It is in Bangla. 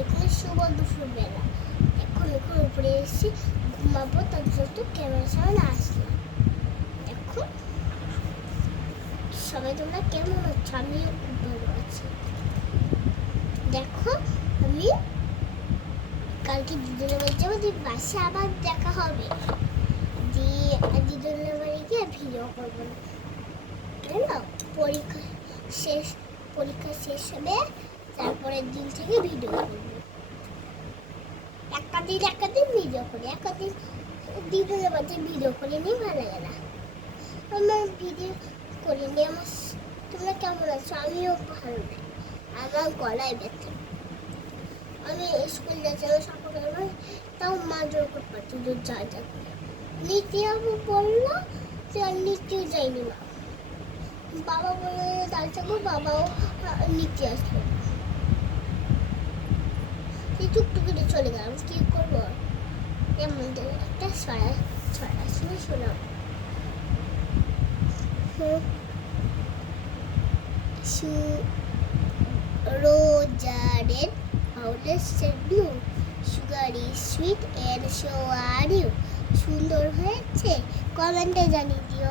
এখন শুভ দুপুরবেলা। এখন উপরে এসেছি, ঘুমাবো, তার জন্য ক্যামেরার সামনে আসলাম। এখন সবাই তোমরা কেমন আছো? আমিও খুব ভালো আছি। দেখো, আমি কালকে দিদুনের বাড়ি যাবো, বাসে আবার দেখা হবে। দিদুনের বাড়ি গিয়ে ভিডিও করবো না, পরীক্ষা শেষ হবে, তারপরের দিন থেকে ভিডিও করবো। একটা দিন ভিডিও করি, একটা দিন দিদুনের বাড়িতে ভিডিও করে নিয়ে ভালো লাগে না। আমার ভিডিও করে নিয়ে তোমরা কেমন আছো? আমিও ভালো নেই, আমার গলায় ব্যথা। আমি স্কুল যাচ্ছিলাম সকালবেলা, তাও মা জোর করে পারছি যা করে। নিতে যাবো বললো, যে আর নিতেও যাইনি মা। বাবা বললো দাল চাবো, বাবাও নিতে আসলো। টুকটুকি চলে গেলাম, কি করবো? এমন একটা ছড়া শুনে শোনাও। Rosa red, powder said blue. Sugar is sweet and so are you. সুন্দর হয়েছে? কমেন্টে জানিয়ে দিও।